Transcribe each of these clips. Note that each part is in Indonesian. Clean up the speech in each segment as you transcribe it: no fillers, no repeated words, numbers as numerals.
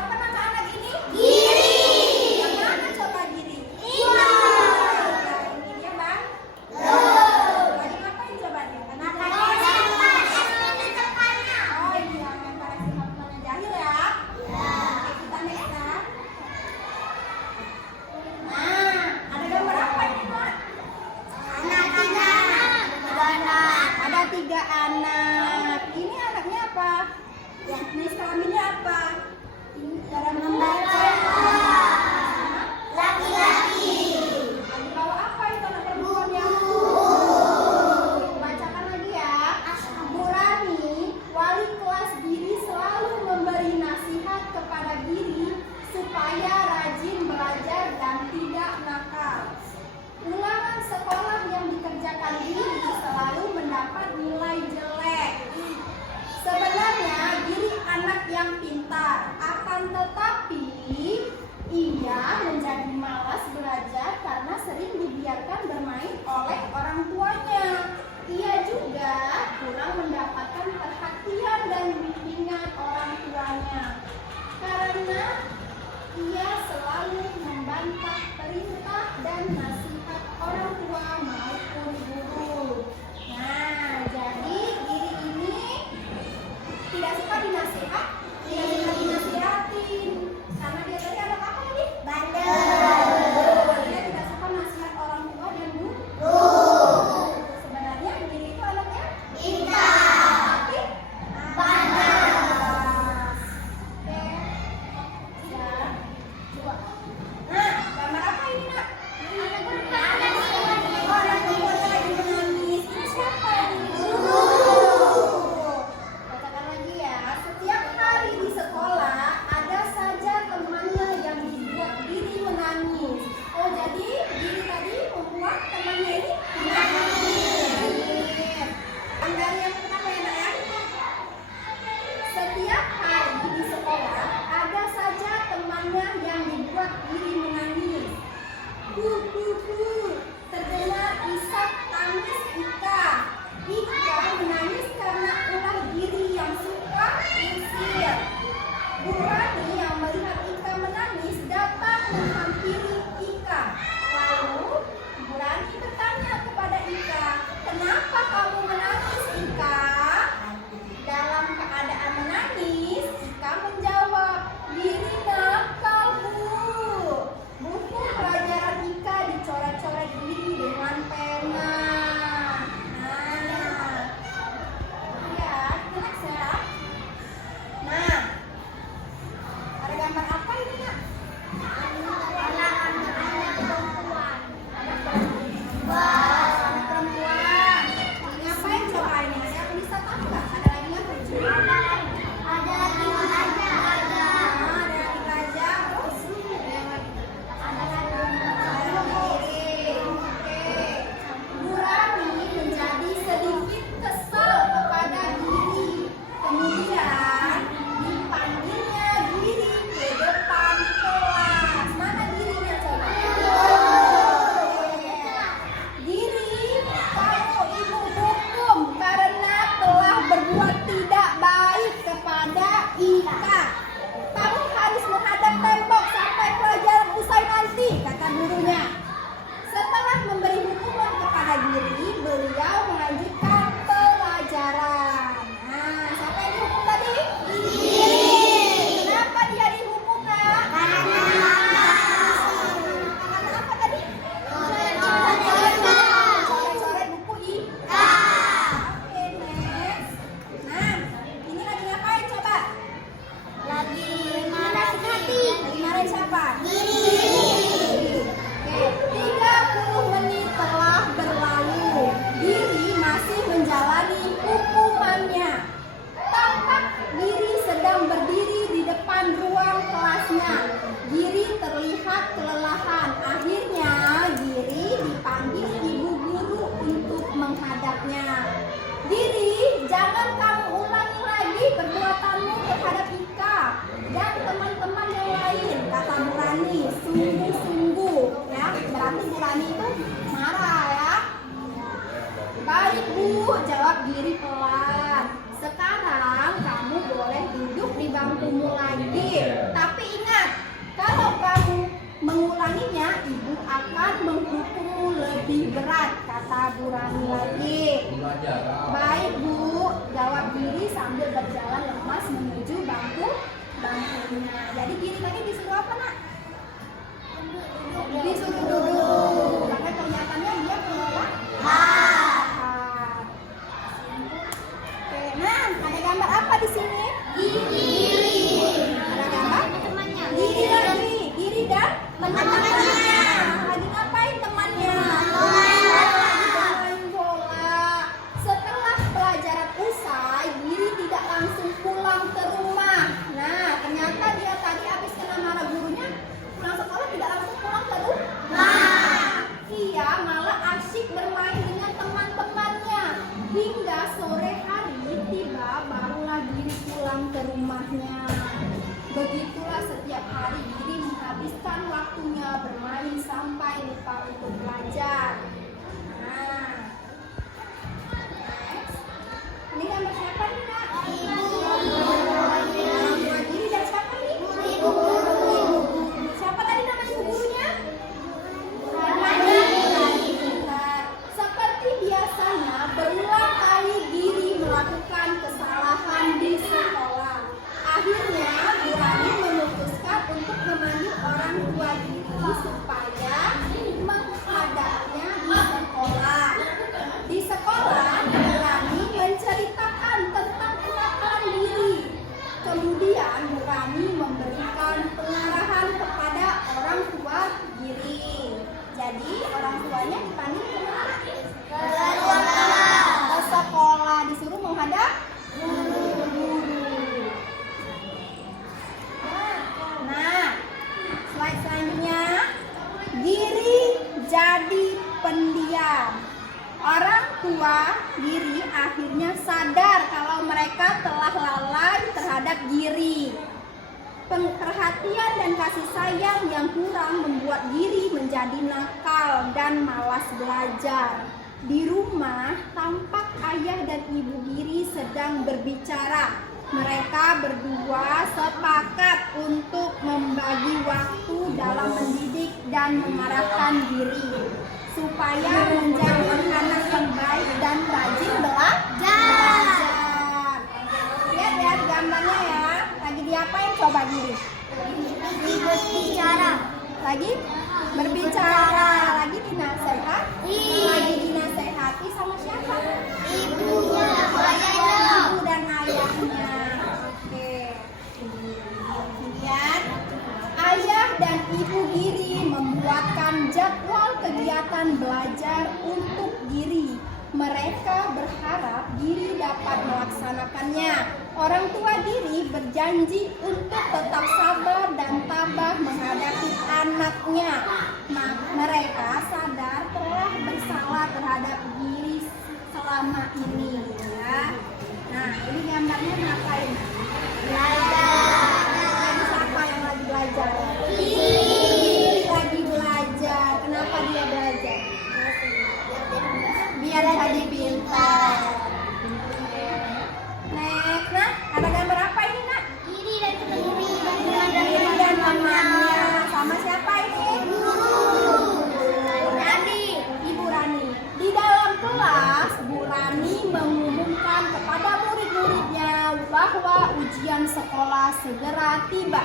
Siapa nama anak ini? Giri. Yang mana coba Giri? Iya. Ini dia Bang. Lagi ngapain coba dia? Kenapa? Oh iya, lempar si Hafmannya Jahil ya. Oke, kita next ya. Nah, ada gambar apa ini Mak? Ada 3 anak. Ini anaknya apa? Jenis kelaminnya apa? Ini cara membaca. Laki-laki. Lagi bawa apa itu anak perempuannya? Bacakan lagi ya. Bu Rani, wali kelas Giri selalu memberi nasihat kepada Giri supaya rajin belajar dan tidak nakal. Ulangan sekolah yang dikerjakan Giri selalu mendapat nilai jelek. Sebenarnya Giri anak yang pintar, akan tetapi ia menjadi malas belajar karena sering dibiarkan bermain oleh orang tuanya. Ia juga kurang mendapatkan perhatian dan bimbingan orang tuanya karena ia selalu membantah perintah dan nasihat orang tua maupun guru. Nah, jadi Giri ini tidak suka dinasihat, tidak suka dinasihatin. Karena dia tadi anak apa tadi? Bandel. Dia tidak suka nasihat orang tua dan guru. Sebenarnya Giri itu anaknya pintar, tapi bandel. Oke. Ya. Coba. Nah, gambar apa ini Nak? Anak perempuan lagi menangis. Ini siapa ini? Bacakan lagi ya. Setiap hari di sekolah ada saja temannya yang dibuat Giri menangis. Oh, jadi Giri tadi membuat temannya ini menangis. Anggaran yang pertama ya Nak ya. Setiap hari di sekolah ada saja temannya yang dibuat Giri menangis. Terdengar isak tangis Ika. Ika menangis karena ulah Giri yang suka usir. Bu Rani yang melihat Ika menangis datang menghampiri Ika. Lalu Bu Rani bertanya kepada Ika, "Kenapa kamu menangis Ika?" Dalam keadaan menangis, Ika menjawab, "Giri nakal Bu." Buku pelajaran Ika dicoret-coret Giri dengan pena. Nah, ya, next ya. Nah, ada gambar apa ini Nak? Anak perempuan. Anak perempuan. Ngapain coba ini? Ada yang bisa tahu nggak? Ada lagi nggak? Ada lagi aja. Ada lagi aja. Terus ada lagi. Oke. Bu Rani menjadi sedikit kesal kepada Giri. Kemudian dipanggilnya Giri ke depan kelas. Mana Girinya coba? Giri, kamu ibu hukum karena telah berbuat tidak baik kepada Ika. Kamu harus menghadap tembok sampai pelajaran usai nanti, kata gurunya. Setelah memberi hukuman kepada Giri, beliau melanjutkan pelajaran. Nah, siapa yang dihukum tadi? Giri. Kenapa dia dihukum Kak? Karena apa tadi? Coret-coret buku Ika. Oke, next. Nah, ini lagi ngapain coba? Lagi nasihati. Lagi marahin siapa? Giri. Oke, 30 menit telah berlalu. Giri masih menjalani hukumannya. Tampak Giri sedang berdiri di depan ruang kelasnya. Giri terlihat kelelahan. Akhirnya Giri dipanggil ibu guru untuk menghadapnya. Giri, jangan kamu ulangi lagi perbuatanmu terhadap Ika dan teman-teman yang lain, kata Bu Rani. Sungguh-sungguh, ya. Berarti Bu Rani itu marah ya. Baik Bu, jawab Giri pelan. Sekarang kamu boleh duduk di bangkumu lagi. Tapi berat, kata Bu Rani lagi. Baik Bu, jawab Giri sambil berjalan lemas menuju bangkunya. Jadi Giri tadi disuruh apa nak? Disuruh duduk. Karena kelihatannya dia menolak. Oke, nah ada gambar apa di sini? Giri. Ada gambar? Temannya. Giri lagi. Giri dan teman-temannya. Lagi ngapain temannya? Main bola. Setelah pelajaran usai, Giri tidak langsung pulang ke rumah. Nah, ternyata dia tadi habis kena marah gurunya, pulang sekolah tidak langsung pulang ke rumah. Ia malah asyik bermain dengan teman-temannya. Hingga sore hari tiba, barulah Giri pulang ke rumahnya. Begitulah setiap hari Giri menghabiskan waktunya bermain sampai lupa untuk belajar. Nah, next. Ini gambar siapa nih Kak? Giri dan siapa nih? Ibu guru. Siapa tadi nama ibu gurunya? Seperti biasanya, berulang kali Giri melakukan kesalahan di sekolah. Akhirnya, Bu Rani memutuskan untuk memanggil orang tua Giri supaya menghadapnya di sekolah. Di sekolah, Bu Rani menceritakan tentang kenakalan Giri. Kemudian, Bu Rani memberikan pengarahan kepada orang tua Giri. Jadi, orang tuanya dipanggil kemana? Ke sekolah, disuruh menghadap guru. Nah, slide selanjutnya, Giri jadi pendiam. Orang tua Giri akhirnya sadar kalau mereka telah lalai terhadap Giri. Perhatian dan kasih sayang yang kurang membuat Giri menjadi nakal dan malas belajar. Di rumah, tampak ayah dan ibu Giri sedang berbicara. Mereka berdua sepakat untuk membagi waktu dalam mendidik dan mengarahkan Giri supaya menjadi anak yang baik dan rajin belajar. Lihat ya gambarnya ya. Lagi diapain coba Giri? Berbicara. Lagi berbicara. Lagi dinasehati. Lagi dinasehati sama siapa? Ibunya. Ibu dan ayahnya. Oke. Kemudian ayah dan ibu Giri membuatkan jadwal kegiatan belajar untuk Giri. Mereka berharap Giri dapat melaksanakannya. Orang tua Giri berjanji untuk tetap sabar dan tabah menghadapi anaknya. Mereka sadar telah bersalah terhadap Giri selama ini. Ya. Nah, ini gambarnya ngapain? Belajar. Lagi siapa yang lagi belajar? Giri lagi belajar. Kenapa dia belajar? Biar jadi pintar. Next, nah ada gambar apa ini nak? Giri dan teman-temannya. Giri dan temannya. Sama siapa ini? Rani. Ibu Rani. Di dalam kelas, Bu Rani mengumumkan kepada murid-muridnya bahwa ujian sekolah segera tiba.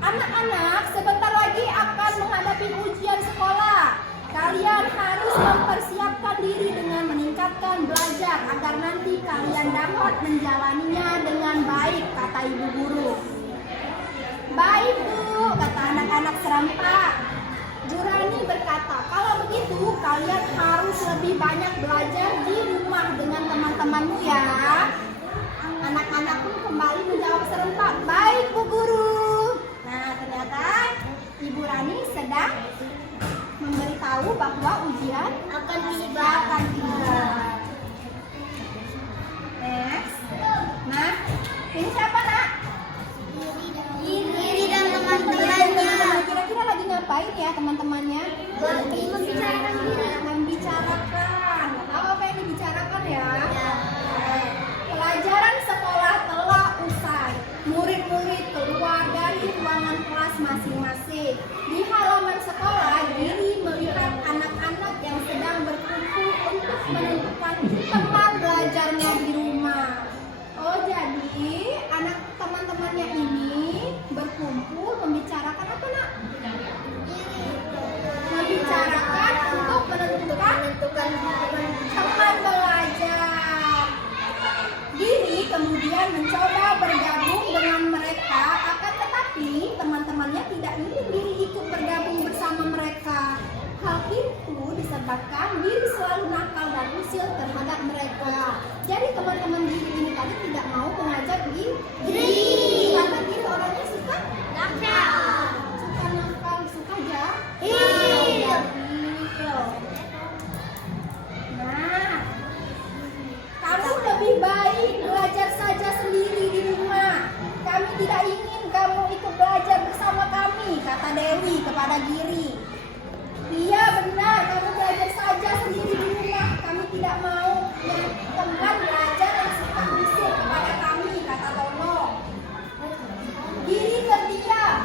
Anak-anak, sebentar lagi akan menghadapi ujian sekolah. Kalian harus mempersiapkan diri dengan meningkatkan belajar agar nanti kalian dapat menjalaninya dengan baik, kata ibu guru. Baik Bu, kata anak-anak serempak. Bu Rani berkata, kalau begitu kalian harus lebih banyak belajar di rumah dengan teman-temanmu ya. Anak-anak pun kembali menjawab serempak, baik Bu Guru. Nah ternyata Ibu Rani sedang memberitahu bahwa ujian akan tiba. Next. Nah, ini siapa nak? Giri dan teman-temannya. Kira-kira lagi ngapain ya teman-temannya? Lagi membicarakan Giri. Membicarakan. Tahu apa yang dibicarakan ya? Pelajaran sekolah telah usai. Murid-murid keluar dari ruangan kelas masing-masing. Di halaman sekolah, Giri melihat anak-anak yang sedang kemudian mencoba bergabung dengan mereka, akan tetapi teman-temannya tidak ingin diri ikut bergabung bersama mereka. Hal itu disebabkan diri selalu nakal dan usil terhadap mereka. Jadi teman-teman diri ini tadi tidak mau mengajak diri karena diri orangnya suka nakal. Suka nakal, suka jahil. Nah, kamu lebih baik belajar saja sendiri di rumah. Kami tidak ingin kamu ikut belajar bersama kami, kata Dewi kepada Giri. Iya benar, kamu belajar saja sendiri di rumah. Kami tidak mau yang teman belajar yang suka usil kepada kami, kata Tono. Giri terdiam.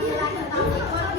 Wabillahi taufiq wal